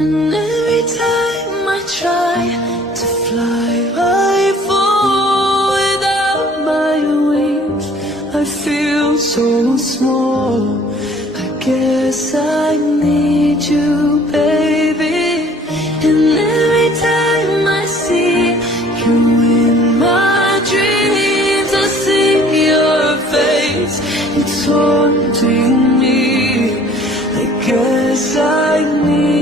And every time I try to fly, I fall without my wings. I feel so small. I guess I need you, baby. And every time I see you in my dreams, I see your face. It's haunting me. I guess I need